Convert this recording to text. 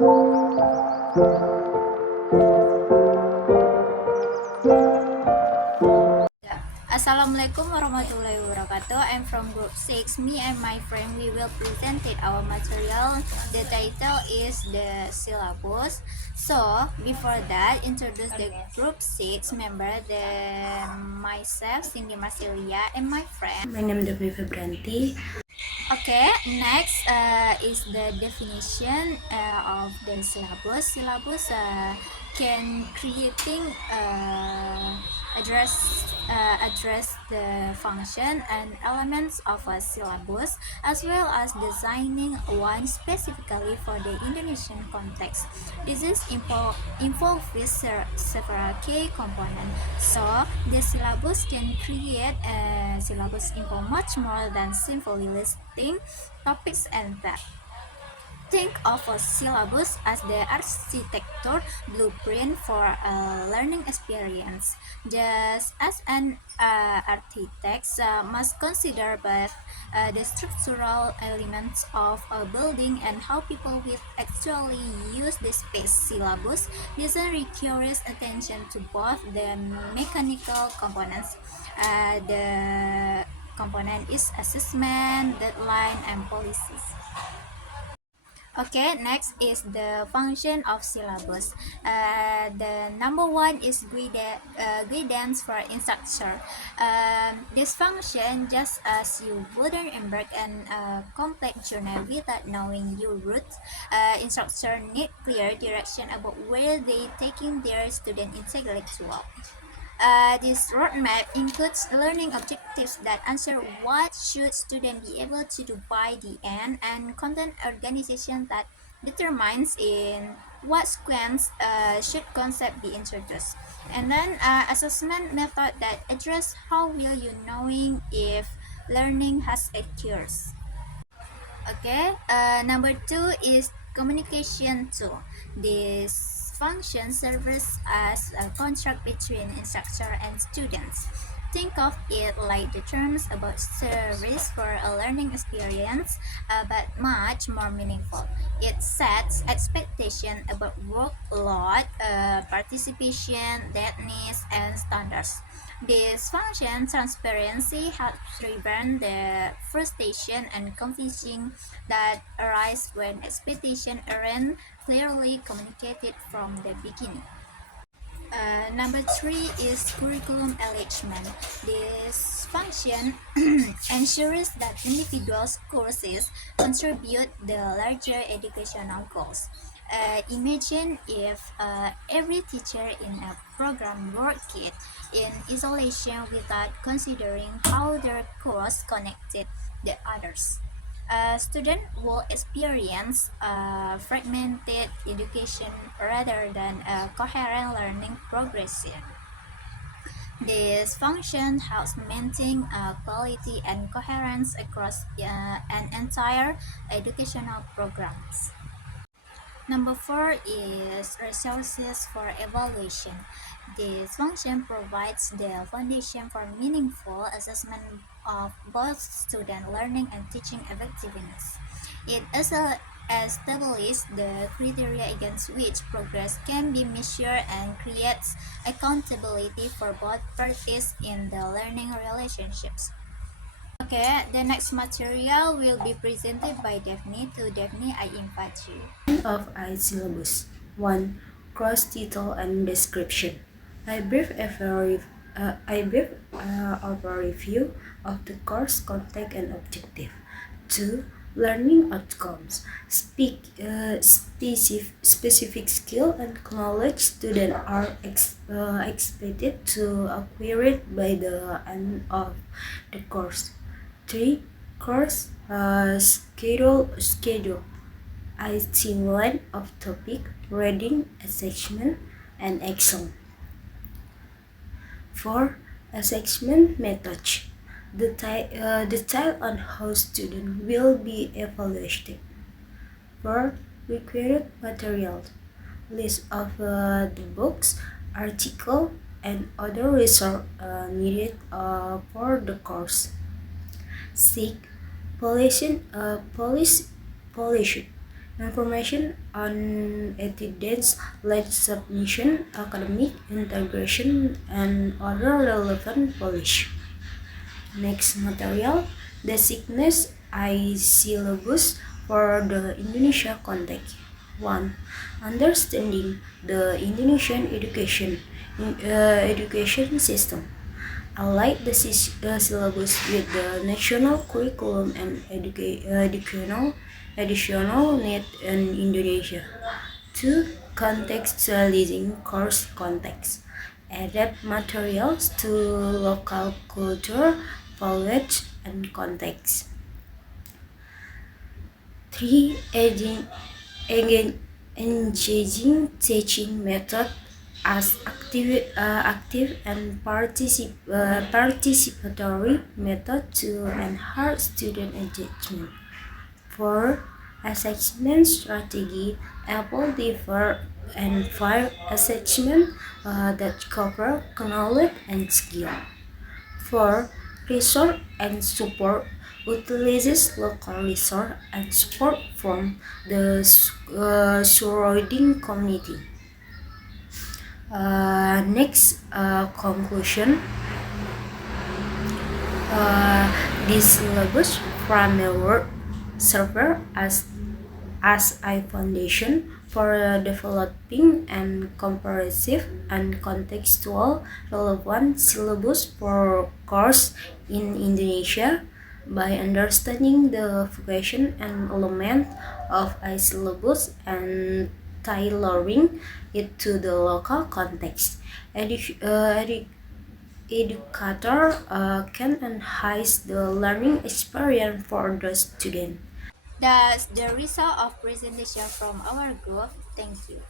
Assalamualaikum warahmatullahi wabarakatuh. I'm from group 6. Me and my friend we will present our material. The title is the syllabus. So before that, introduce the group 6 member, myself Cindy Marcelia and my friend. My name is Febranti. Okay, next is the definition of the syllabus. Syllabus can creating address the function and elements of a syllabus, as well as designing one specifically for the Indonesian context. This is involves several key components. So the syllabus can create a syllabus info much more than simply listing topics and that. Think of a syllabus as the architecture blueprint for a learning experience. Just as an architect must consider both the structural elements of a building and how people will actually use the space. Syllabus design requires attention to both the mechanical components. The component is assessment, deadline, and policies. Okay, next is the function of syllabus. The number one is guidance for instructor. This function, just as you wouldn't embark on a complex journey without knowing your route, instructor need clear direction about where they taking their student intellectual. This roadmap includes learning objectives that answer what should students be able to do by the end, and content organization that determines in what sequence should concept be introduced, and then assessment method that address how will you knowing if learning has occurred. Okay, number two is communication tool. This function serves as a contract between instructor and students. Think of it like the terms about service for a learning experience, but much more meaningful. It sets expectation about workload, participation, deadness, and standards. This function transparency helps prevent the frustration and confusion that arise when expectations aren't clearly communicated from the beginning. Number three is curriculum alignment. This function ensures that individual courses contribute the larger educational goals. Imagine if every teacher in a program worked in isolation without considering how their course connected the others. Students will experience fragmented education rather than a coherent learning progression. This function helps maintain quality and coherence across an entire educational programs. Number four is resources for evaluation. This function provides the foundation for meaningful assessment of both student learning and teaching effectiveness. It also establishes the criteria against which progress can be measured and creates accountability for both parties in the learning relationships. Okay, the next material will be presented by Daphne. To Daphne, I invite you. Of I syllabus. 1. Cross title and description. I brief overview of the course content and objective. 2. Learning outcomes. Specific skill and knowledge students are expected to acquire by the end of the course. 3. Course schedule. Itinerary of topic, reading, assessment, and action. 4. Assessment method. Detail on how students will be evaluated. 4. Required materials. List of the books, article, and other resources needed for the course. 6. Polishing. Information on attendance-led submission, academic integration, and other relevant policy. Next material, the sickness I syllabus for the Indonesia context. 1. Understanding the Indonesian education system. Align the syllabus with the national curriculum and educational need in Indonesia. 2. Contextualizing course context. Adapt materials to local culture, values, and context. 3. Engaging teaching method as active and participatory method to enhance student engagement. 4. Assessment strategy. Apple differ and fire assessment that cover knowledge and skill. 4. Resource and support utilizes local resource and support from the surrounding community. Next conclusion. This syllabus framework serves as a foundation for developing and comprehensive and contextual relevant syllabus for course in Indonesia. By understanding the vocation and element of a syllabus and tailoring it to the local context, educator can enhance the learning experience for the student. That's the result of presentation from our group. Thank you.